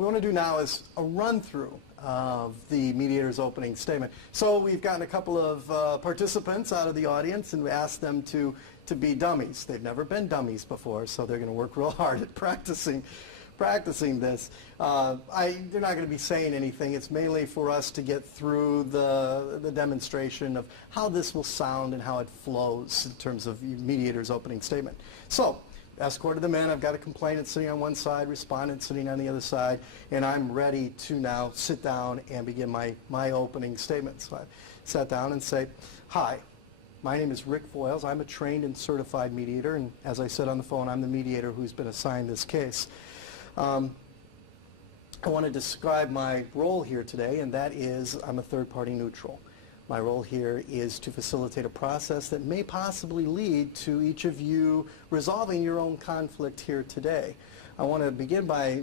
we want to do now is a run-through of the mediator's opening statement. So we've gotten a couple of participants out of the audience, and we asked them to be dummies. They've never been dummies before, so they're going to work real hard at practicing this. They're not going to be saying anything. It's mainly for us to get through the demonstration of how this will sound and how it flows in terms of mediator's opening statement. So, escorted them in. I've got a complainant sitting on one side, respondent sitting on the other side, and I'm ready to now sit down and begin my opening statement. So I sat down and say, hi, my name is Rick Foyles. I'm a trained and certified mediator, and as I said on the phone, I'm the mediator who's been assigned this case. I want to describe my role here today, and that is I'm a third-party neutral. My role here is to facilitate a process that may possibly lead to each of you resolving your own conflict here today. I want to begin by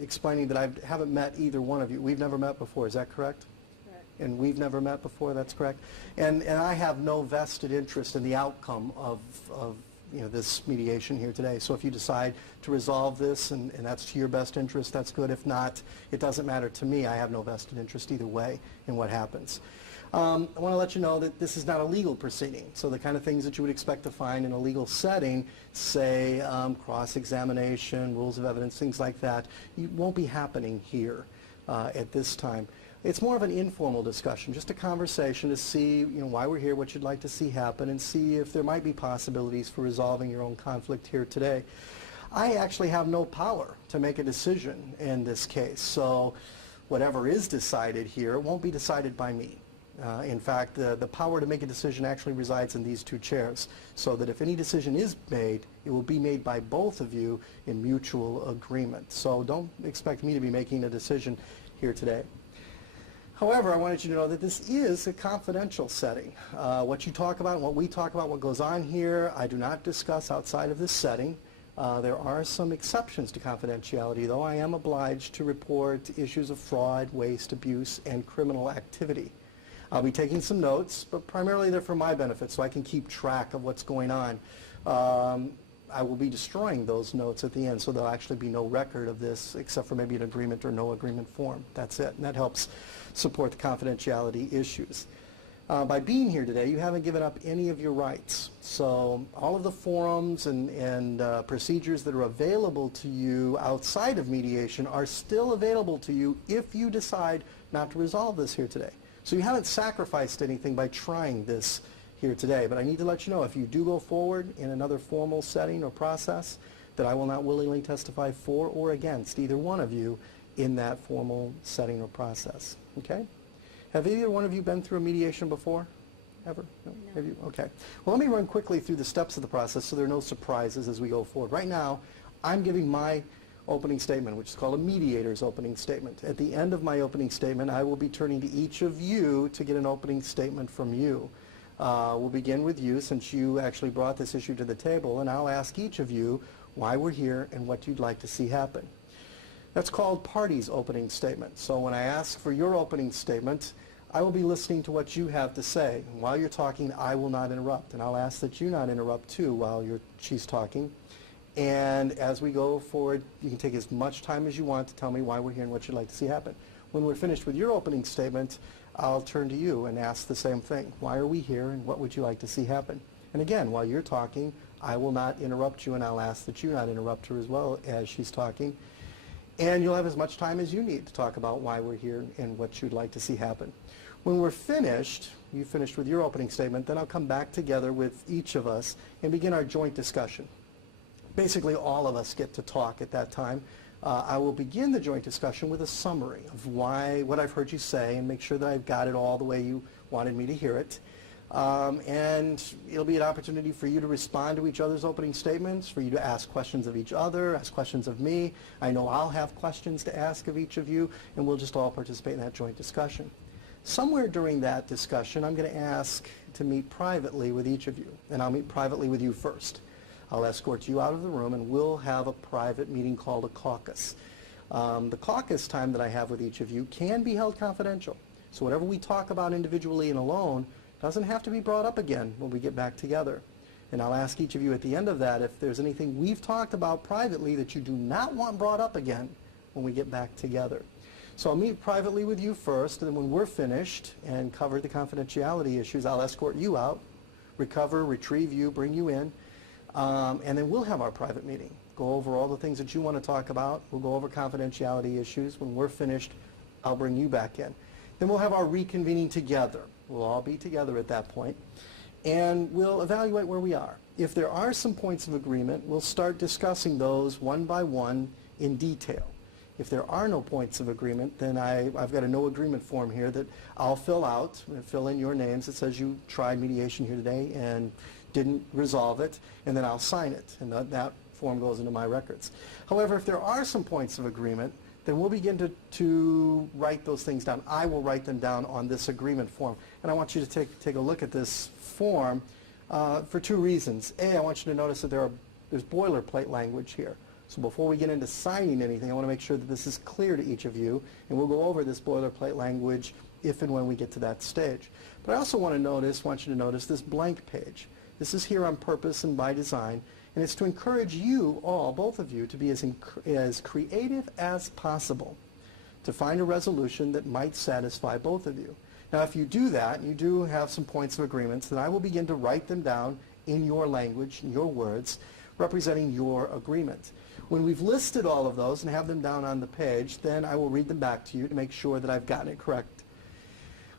explaining that I haven't met either one of you. We've never met before, is that correct? Correct. And we've never met before, that's correct. And I have no vested interest in the outcome of this mediation here today. So if you decide to resolve this and that's to your best interest, that's good. If not, it doesn't matter to me. I have no vested interest either way in what happens. I want to let you know that this is not a legal proceeding. So the kind of things that you would expect to find in a legal setting, say cross-examination, rules of evidence, things like that, won't be happening here at this time. It's more of an informal discussion, just a conversation to see why we're here, what you'd like to see happen, and see if there might be possibilities for resolving your own conflict here today. I actually have no power to make a decision in this case, so whatever is decided here won't be decided by me. In fact, the power to make a decision actually resides in these two chairs, so that if any decision is made, it will be made by both of you in mutual agreement. So don't expect me to be making a decision here today. However, I wanted you to know that this is a confidential setting. What you talk about and what we talk about, what goes on here, I do not discuss outside of this setting. There are some exceptions to confidentiality, though. I am obliged to report issues of fraud, waste, abuse, and criminal activity. I'll be taking some notes, but primarily they're for my benefit, so I can keep track of what's going on. I will be destroying those notes at the end, so there'll actually be no record of this except for maybe an agreement or no agreement form. That's it, and that helps support the confidentiality issues. By being here today, you haven't given up any of your rights. So all of the forums and procedures that are available to you outside of mediation are still available to you if you decide not to resolve this here today. So you haven't sacrificed anything by trying this here today, but I need to let you know if you do go forward in another formal setting or process, that I will not willingly testify for or against either one of you in that formal setting or process. Okay? Have either one of you been through a mediation before? Ever? No? Have you? Okay. Well, let me run quickly through the steps of the process so there are no surprises as we go forward. Right now, I'm giving my opening statement, which is called a mediator's opening statement. At the end of my opening statement, I will be turning to each of you to get an opening statement from you. We'll begin with you, since you actually brought this issue to the table, and I'll ask each of you why we're here and what you'd like to see happen. That's called party's opening statement. So when I ask for your opening statement, I will be listening to what you have to say. While you're talking, I will not interrupt, and I'll ask that you not interrupt too while she's talking. And as we go forward, you can take as much time as you want to tell me why we're here and what you'd like to see happen. When we're finished with your opening statement, I'll turn to you and ask the same thing. Why are we here and what would you like to see happen? And again, while you're talking, I will not interrupt you, and I'll ask that you not interrupt her as well as she's talking. And you'll have as much time as you need to talk about why we're here and what you'd like to see happen. When we're finished, you finished with your opening statement, then I'll come back together with each of us and begin our joint discussion. Basically, all of us get to talk at that time. I will begin the joint discussion with a summary of what I've heard you say and make sure that I've got it all the way you wanted me to hear it. And it'll be an opportunity for you to respond to each other's opening statements, for you to ask questions of each other, ask questions of me. I know I'll have questions to ask of each of you, and we'll just all participate in that joint discussion. Somewhere during that discussion, I'm going to ask to meet privately with each of you, and I'll meet privately with you first. I'll escort you out of the room, and we'll have a private meeting called a caucus. The caucus time that I have with each of you can be held confidential. So whatever we talk about individually and alone doesn't have to be brought up again when we get back together. And I'll ask each of you at the end of that if there's anything we've talked about privately that you do not want brought up again, when we get back together. So I'll meet privately with you first, and then when we're finished and covered the confidentiality issues, I'll escort you out, recover, retrieve you, bring you in, and then we'll have our private meeting. Go over all the things that you want to talk about. We'll go over confidentiality issues. When we're finished, I'll bring you back in. Then we'll have our reconvening together. We'll all be together at that point, and we'll evaluate where we are. If there are some points of agreement, we'll start discussing those one by one in detail. If there are no points of agreement, then I've got a no agreement form here that I'll fill out and fill in your names. It says you tried mediation here today and didn't resolve it, and then I'll sign it, and that form goes into my records. However, if there are some points of agreement, then we'll begin to write those things down. I will write them down on this agreement form, and I want you to take a look at this form for two reasons. A, I want you to notice that there's boilerplate language here. So before we get into signing anything, I want to make sure that this is clear to each of you, and we'll go over this boilerplate language if and when we get to that stage. But I also want you to notice this blank page. This is here on purpose and by design, and it's to encourage you all, both of you, to be as creative as possible to find a resolution that might satisfy both of you. Now, if you do that, and you do have some points of agreements, then I will begin to write them down in your language, in your words, representing your agreement. When we've listed all of those and have them down on the page, then I will read them back to you to make sure that I've gotten it correct.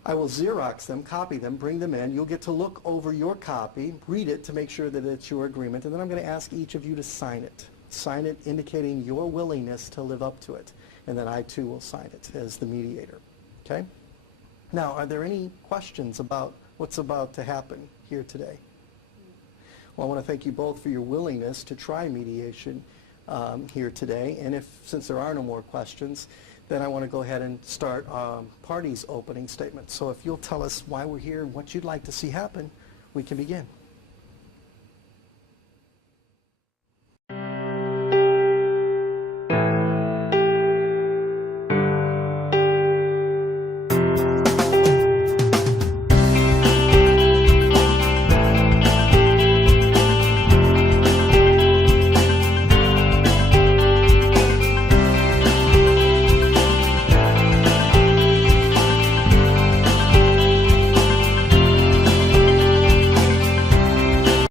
I will Xerox them, copy them, bring them in. You'll get to look over your copy, read it to make sure that it's your agreement, and then I'm going to ask each of you to sign it. Sign it indicating your willingness to live up to it, and then I too will sign it as the mediator. Okay? Now, are there any questions about what's about to happen here today? Well, I want to thank you both for your willingness to try mediation here today, and since there are no more questions, then I want to go ahead and start parties' opening statements. So if you'll tell us why we're here and what you'd like to see happen, we can begin.